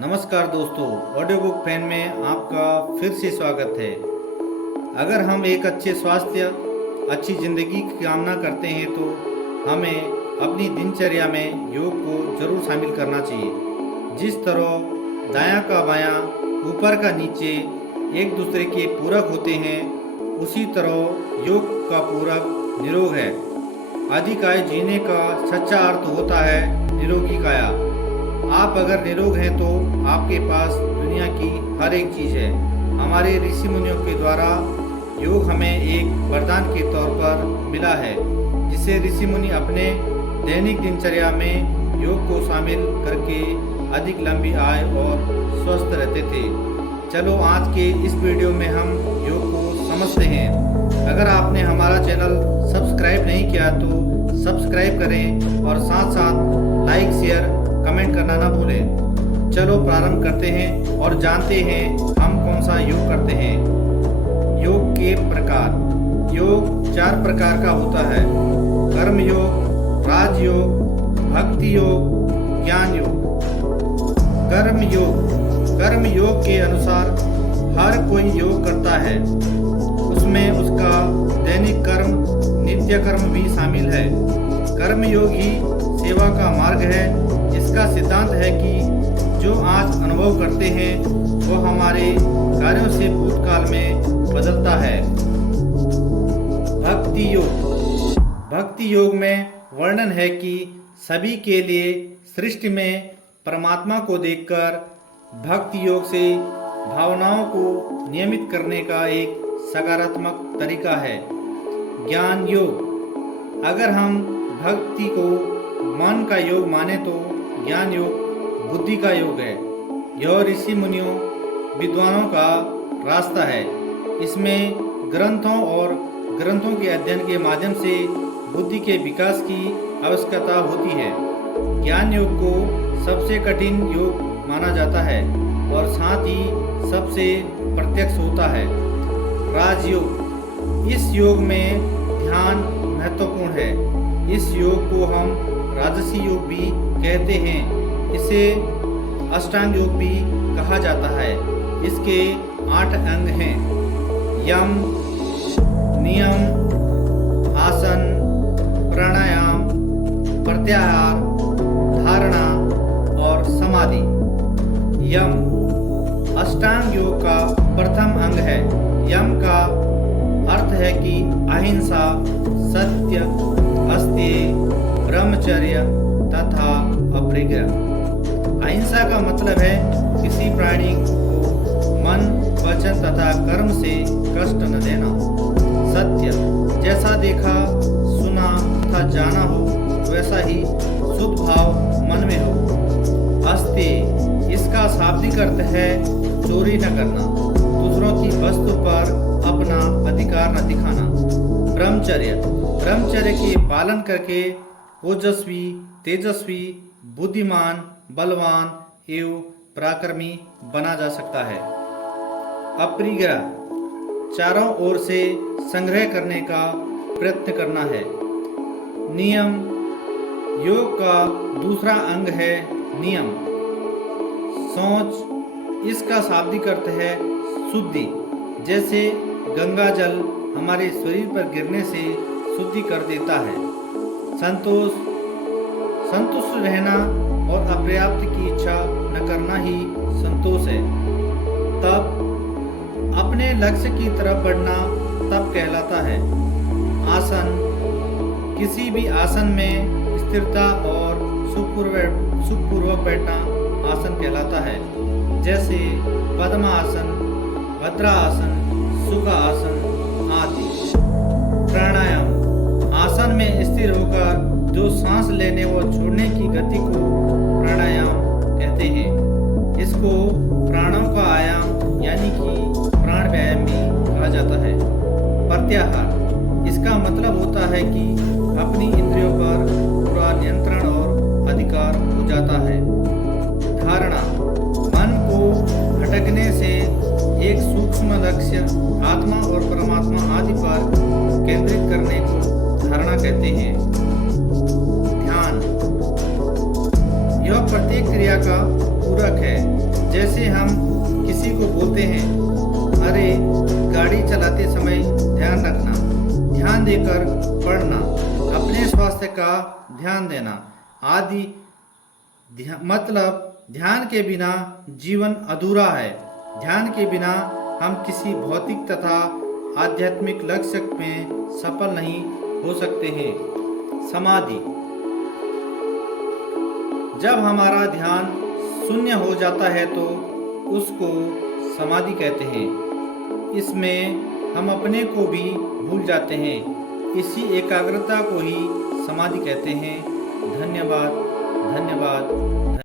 नमस्कार दोस्तों, audio book fan में आपका फिर से स्वागत है। अगर हम एक अच्छे स्वास्थ्य, अच्छी ज़िंदगी की कामना करते हैं तो हमें अपनी दिनचर्या में योग को जरूर शामिल करना चाहिए। जिस तरह दायां का बायां, ऊपर का नीचे एक दूसरे के पूरक होते हैं, उसी तरह योग का पूरक निरोग है। अधिक आयु जीने का सच्चा अर्थ होता है निरोगी काया। आप अगर निरोग हैं तो आपके पास दुनिया की हर एक चीज़ है। हमारे ऋषि मुनियों के द्वारा योग हमें एक वरदान के तौर पर मिला है, जिसे ऋषि मुनि अपने दैनिक दिनचर्या में योग को शामिल करके अधिक लंबी आयु और स्वस्थ रहते थे। चलो आज के इस वीडियो में हम योग को समझते हैं। अगर आपने हमारा चैनल सब्सक्राइब नहीं किया तो सब्सक्राइब करें और साथ साथ लाइक, शेयर, कमेंट करना ना भूलें। चलो प्रारंभ करते हैं और जानते हैं हम कौन सा योग करते हैं। योग के प्रकार। योग 4 प्रकार का होता है: कर्म योग, राजयोग, भक्ति योग, ज्ञान योग। कर्म योग। कर्म योग के अनुसार हर कोई योग करता है। उसमें उसका दैनिक कर्म, नित्य कर्म भी शामिल है। कर्म योग ही सेवा का मार्ग है। इसका सिद्धांत है कि जो आज अनुभव करते हैं वो हमारे कार्यों से भूतकाल में बदलता है। भक्ति योग। भक्ति योग में वर्णन है कि सभी के लिए सृष्टि में परमात्मा को देखकर भक्ति योग से भावनाओं को नियमित करने का एक सकारात्मक तरीका है। ज्ञान योग। अगर हम भक्ति को मन का योग माने तो ज्ञान योग बुद्धि का योग है। यह ऋषि मुनियों, विद्वानों का रास्ता है। इसमें ग्रंथों और ग्रंथों के अध्ययन के माध्यम से बुद्धि के विकास की आवश्यकता होती है। ज्ञान योग को सबसे कठिन योग माना जाता है और साथ ही सबसे प्रत्यक्ष होता है। राजयोग। इस योग में ध्यान महत्वपूर्ण है। इस योग को हम राजसी योग भी कहते हैं। इसे अष्टांग योग भी कहा जाता है। इसके 8 अंग हैं: यम, नियम, आसन, प्राणायाम, प्रत्याहार, धारणा और समाधि। यम अष्टांग योग का प्रथम अंग है। यम का अर्थ है कि अहिंसा, सत्य, अस्तेय, ब्रह्मचर्य तथा अपरिग्रह। अहिंसा का मतलब है किसी प्राणी को मन, वचन तथा कर्म से कष्ट न देना। सत्य, जैसा देखा, सुना तथा जाना हो वैसा ही शुद्ध भाव मन में हो। अस्तेय, इसका शाब्दिक अर्थ है चोरी न करना, दूसरों की वस्तु पर अपना अधिकार न दिखाना। ब्रह्मचर्य, ब्रह्मचर्य के पालन करके ओजस्वी, तेजस्वी, बुद्धिमान, बलवान एवं पराक्रमी बना जा सकता है। अपरिग्रह, चारों ओर से संग्रह करने का प्रयत्न करना है। नियम, योग का दूसरा अंग है नियम। सोच, इसका शाब्दिक अर्थ है शुद्धि, जैसे गंगा जल हमारे शरीर पर गिरने से शुद्धि कर देता है। संतोष, संतुष्ट रहना और अपर्याप्त की इच्छा न करना ही संतोष है। तब अपने लक्ष्य की तरफ बढ़ना तब कहलाता है। आसन, किसी भी आसन में स्थिरता और सुखपूर्वक बैठना आसन कहलाता है, जैसे पद्मासन, भद्रासन, सुखासन आदि। प्राणायाम, आसन में स्थिर होकर जो सांस लेने व छोड़ने की गति को प्राणायाम कहते हैं। इसको प्राणों का आयाम यानी कि प्राण व्यायाम भी कहा जाता है। प्रत्याहार, इसका मतलब होता है कि अपनी इंद्रियों पर पूरा नियंत्रण और अधिकार हो जाता है। धारणा, मन को भटकने से एक सूक्ष्म लक्ष्य, आत्मा और परमात्मा आदि पर केंद्रित करने को धारणा कहते हैं। ध्यान, यह प्रत्येक क्रिया का पूरक है। जैसे हम किसी को बोलते हैं, अरे गाड़ी चलाते समय ध्यान रखना, ध्यान देकर पढ़ना, अपने स्वास्थ्य का ध्यान देना आदि। मतलब ध्यान के बिना जीवन अधूरा है। ध्यान के बिना हम किसी भौतिक तथा आध्यात्मिक लक्ष्य में सफल नहीं हो सकते हैं। समाधि, जब हमारा ध्यान शून्य हो जाता है तो उसको समाधि कहते हैं। इसमें हम अपने को भी भूल जाते हैं। इसी एकाग्रता को ही समाधि कहते हैं। धन्यवाद, धन्यवाद।